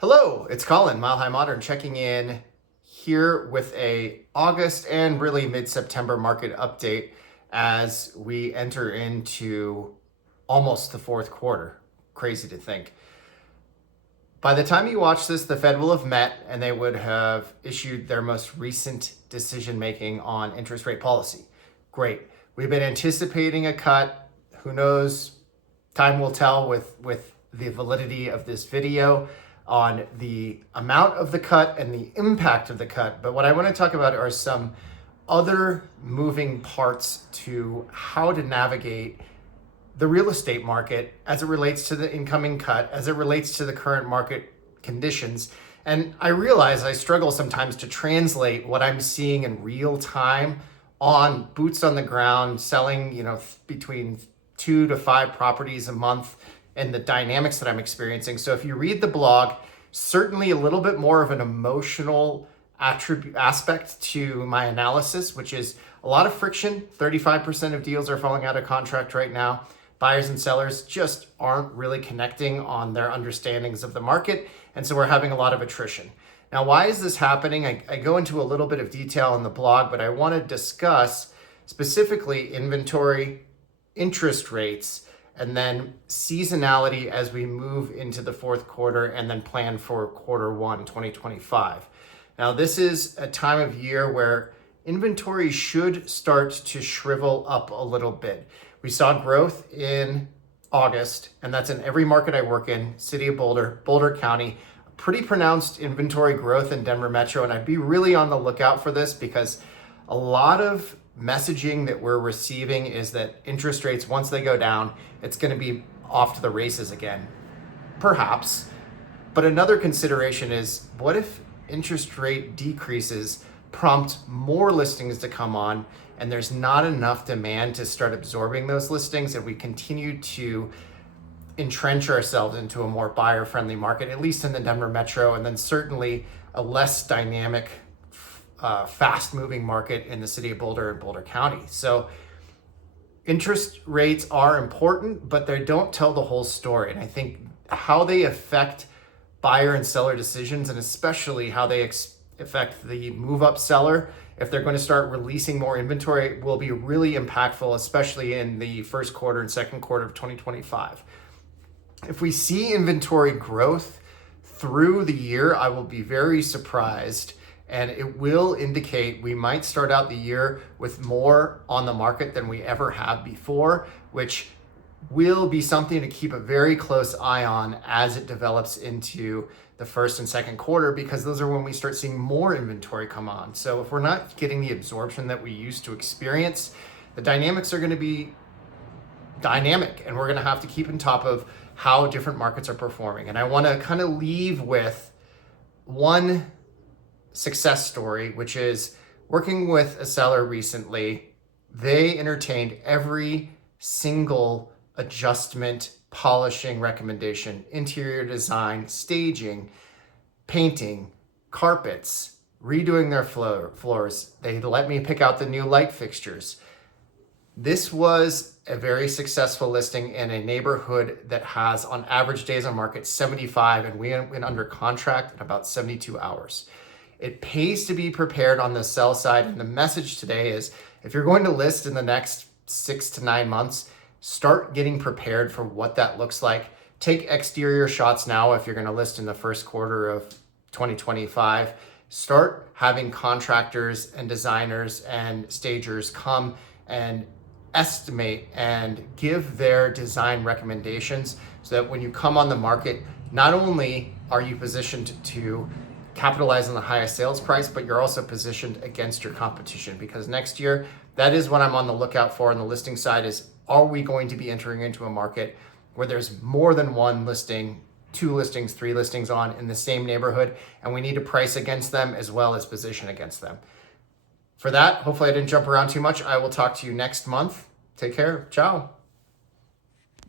Hello, it's Colin, Mile High Modern, checking in here with a August and really mid-September market update as we enter into almost the fourth quarter. Crazy to think. By the time you watch this, the Fed will have met and they would have issued their most recent decision making on interest rate policy. Great. We've been anticipating a cut. Who knows? Time will tell with the validity of this video on the amount of the cut and the impact of the cut. But what I want to talk about are some other moving parts to how to navigate the real estate market as it relates to the incoming cut, as it relates to the current market conditions. And I realize I struggle sometimes to translate what I'm seeing in real time on boots on the ground, selling, between 2 to 5 properties a month, and the dynamics that I'm experiencing. So if you read the blog, certainly a little bit more of an emotional aspect to my analysis, which is a lot of friction. 35% of deals are falling out of contract right now. Buyers and sellers just aren't really connecting on their understandings of the market. And so we're having a lot of attrition. Now, why is this happening? I go into a little bit of detail in the blog, but I want to discuss specifically inventory, interest rates, and then seasonality as we move into the fourth quarter and then plan for quarter one, 2025. Now, this is a time of year where inventory should start to shrivel up a little bit. We saw growth in August, and that's in every market I work in, City of Boulder, Boulder County, pretty pronounced inventory growth in Denver Metro. And I'd be really on the lookout for this because a lot of messaging that we're receiving is that interest rates, once they go down, it's going to be off to the races again. Perhaps. But another consideration is, what if interest rate decreases prompt more listings to come on and there's not enough demand to start absorbing those listings, and we continue to entrench ourselves into a more buyer-friendly market, at least in the Denver Metro, and then certainly a less dynamic fast-moving market in the City of Boulder and Boulder County. So interest rates are important, but they don't tell the whole story. And I think how they affect buyer and seller decisions, and especially how they affect the move-up seller, if they're going to start releasing more inventory, will be really impactful, especially in the first quarter and second quarter of 2025. If we see inventory growth through the year, I will be very surprised. And it will indicate we might start out the year with more on the market than we ever have before, which will be something to keep a very close eye on as it develops into the first and second quarter, because those are when we start seeing more inventory come on. So if we're not getting the absorption that we used to experience, the dynamics are going to be dynamic, and we're going to have to keep on top of how different markets are performing. And I want to kind of leave with one success story, which is working with a seller recently. They entertained every single adjustment, polishing recommendation, interior design, staging, painting, carpets, redoing their floors. They let me pick out the new light fixtures. This was a very successful listing in a neighborhood that has, on average days on market, 75, and we went under contract in about 72 hours. It pays to be prepared on the sell side. And the message today is, if you're going to list in the next 6 to 9 months, start getting prepared for what that looks like. Take exterior shots now if you're going to list in the first quarter of 2025. Start having contractors and designers and stagers come and estimate and give their design recommendations, so that when you come on the market, not only are you positioned to capitalize on the highest sales price, but you're also positioned against your competition. Because next year, that is what I'm on the lookout for on the listing side is, are we going to be entering into a market where there's more than one listing, 2 listings, 3 listings on in the same neighborhood, and we need to price against them as well as position against them. For that, hopefully I didn't jump around too much. I will talk to you next month. Take care. Ciao.